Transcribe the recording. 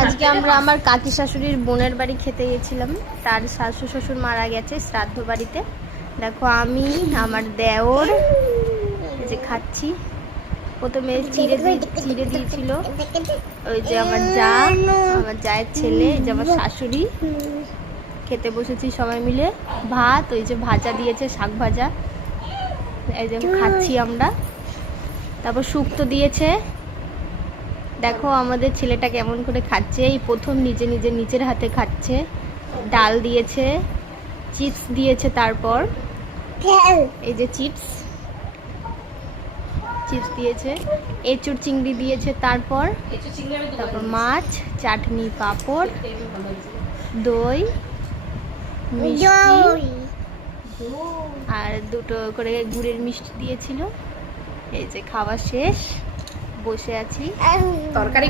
আজকে আমরা আমার কাকি শাশুড়ির বোনের বাড়ি খেতে গেছিলাম। তার শাশু শ্বশুর মারা গেছে শ্রাদ্ধ বাড়িতে। দেখো আমি আমার দেওর এই যে খাচ্ছি। প্রথমে চিড়ে দিয়েছিল ওই যে আমার জায়ের ছেলে, এই যে আমার শাশুড়ি। খেতে বসেছি সবাই মিলে। ভাত, ওই যে ভাজা দিয়েছে, শাক ভাজা, এই যে খাচ্ছি আমরা। তারপর শুক্তো দিয়েছে। দেখো আমাদের ছেলেটা কেমন করে খাচ্ছে, এই প্রথম নিজের হাতে খাচ্ছে। ডাল দিয়েছে, চিপস দিয়েছে, তারপর এই যে চিপস দিয়েছে, এঁচুড় চিংড়ি দিয়েছে, তারপর মাছ, চাটনি, পাঁপড়, দই, মিষ্টি আর দুটো করে গুড়ের মিষ্টি দিয়েছিল। এই যে খাওয়া শেষ, বসে আছি। তরকারি